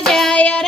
ಜಯ